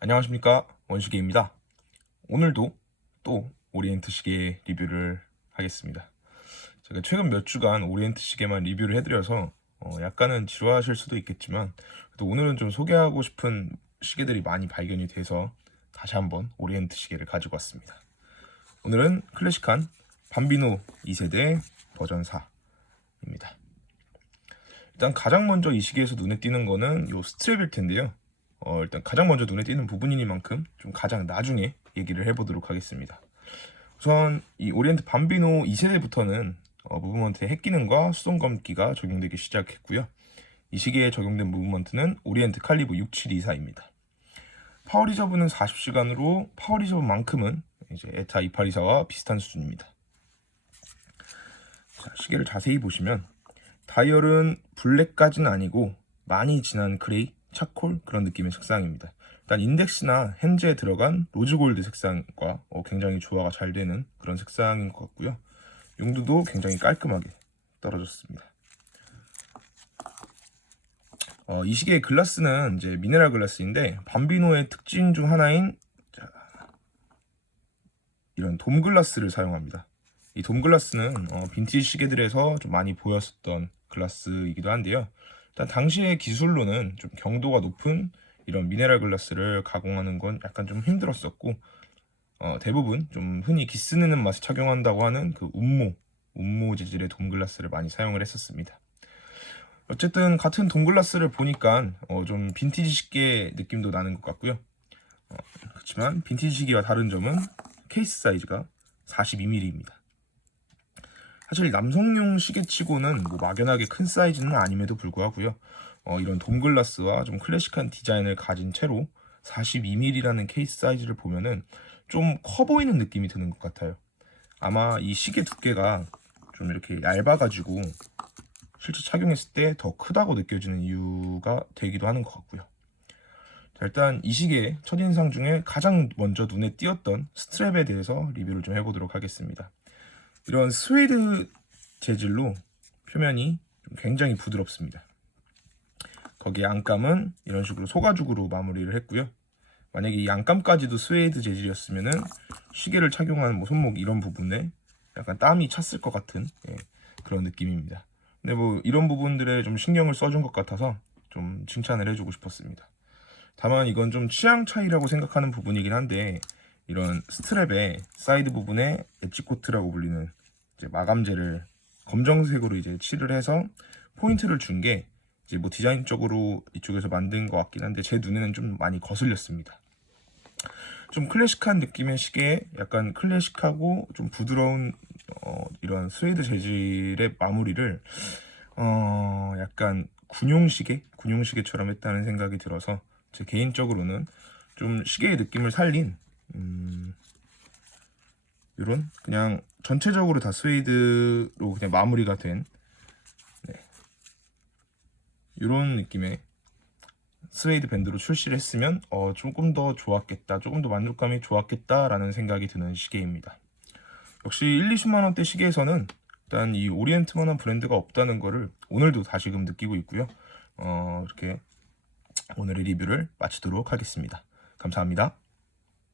안녕하십니까 원시계입니다. 오늘도 또 오리엔트 시계 리뷰를 하겠습니다. 제가 최근 몇 주간 오리엔트 시계만 리뷰를 해드려서 어, 약간은 지루하실 수도 있겠지만 또 오늘은 좀 소개하고 싶은 시계들이 많이 발견이 돼서 다시 한번 오리엔트 시계를 가지고 왔습니다. 오늘은 클래식한 밤비노 2세대 버전 4입니다. 일단 가장 먼저 이 시계에서 눈에 띄는 거는 이 스트랩일 텐데요. 어, 일단 가장 먼저 눈에 띄는 부분이니만큼 좀 가장 나중에 얘기를 해보도록 하겠습니다. 우선 이 오리엔트 밤비노 2세대부터는 어, 무브먼트의 핵기능과 수동 검기가 적용되기 시작했고요. 이 시기에 적용된 무브먼트는 오리엔트 칼리브 6724입니다. 파워 리저브는 40시간으로 파워 리저브만큼은 이제 에타 2824와 비슷한 수준입니다. 자, 시계를 자세히 보시면 다이얼은 블랙까지는 아니고 많이 진한 그레이, 차콜 그런 느낌의 색상입니다. 일단 인덱스나 핸즈에 들어간 로즈골드 색상과 어, 굉장히 조화가 잘 되는 그런 색상인 것 같고요. 용도도 굉장히 깔끔하게 떨어졌습니다. 어, 이 시계의 글라스는 이제 미네랄 글라스인데 밤비노의 특징 중 하나인 자, 이런 돔 글라스를 사용합니다. 이 돔 글라스는 어, 빈티지 시계들에서 좀 많이 보였었던 글라스이기도 한데요. 일단 당시의 기술로는 좀 경도가 높은 이런 미네랄 글라스를 가공하는 건 약간 좀 힘들었었고 어, 대부분 좀 흔히 기스내는 맛을 착용한다고 하는 그 운모 운모 재질의 돔 글라스를 많이 사용을 했었습니다. 어쨌든 같은 돔 글라스를 보니까 어, 좀 빈티지 시계 느낌도 나는 것 같고요. 어, 그렇지만 빈티지 시계와 다른 점은 케이스 사이즈가 42mm입니다. 사실 남성용 시계치고는 뭐 막연하게 큰 사이즈는 아님에도 불구하고요. 어, 이런 돔글라스와 좀 클래식한 디자인을 가진 채로 42mm라는 케이스 사이즈를 보면은 좀 커 보이는 느낌이 드는 것 같아요. 아마 이 시계 두께가 좀 이렇게 얇아가지고 실제 착용했을 때 더 크다고 느껴지는 이유가 되기도 하는 것 같고요. 자, 일단 이 시계의 첫인상 중에 가장 먼저 눈에 띄었던 스트랩에 대해서 리뷰를 좀 해보도록 하겠습니다. 이런 스웨이드 재질로 표면이 좀 굉장히 부드럽습니다. 거기에 안감은 이런 식으로 소가죽으로 마무리를 했고요. 만약에 이 안감까지도 스웨이드 재질이었으면은 시계를 착용한 뭐 손목 이런 부분에 약간 땀이 찼을 것 같은 예, 그런 느낌입니다. 근데 뭐 이런 부분들에 좀 신경을 써준 것 같아서 좀 칭찬을 해주고 싶었습니다. 다만 이건 좀 취향 차이라고 생각하는 부분이긴 한데 이런 스트랩의 사이드 부분에 엣지 코트라고 불리는 마감재를 검정색으로 이제 칠을 해서 포인트를 준 게 이제 뭐 디자인적으로 이쪽에서 만든 것 같긴 한데 제 눈에는 좀 많이 거슬렸습니다. 좀 클래식한 느낌의 시계에 약간 클래식하고 좀 부드러운 어, 이런 스웨이드 재질의 마무리를 어, 약간 군용시계, 군용시계처럼 했다는 생각이 들어서 제 개인적으로는 좀 시계의 느낌을 살린 음, 이런 그냥 전체적으로 다 스웨이드로 그냥 마무리가 된 네. 이런 느낌의 스웨이드 밴드로 출시를 했으면 어, 조금 더 좋았겠다, 조금 더 만족감이 좋았겠다라는 생각이 드는 시계입니다. 역시 1, 20만 원대 시계에서는 일단 이 오리엔트만한 브랜드가 없다는 거를 오늘도 다시금 느끼고 있고요. 어, 이렇게 오늘의 리뷰를 마치도록 하겠습니다. 감사합니다.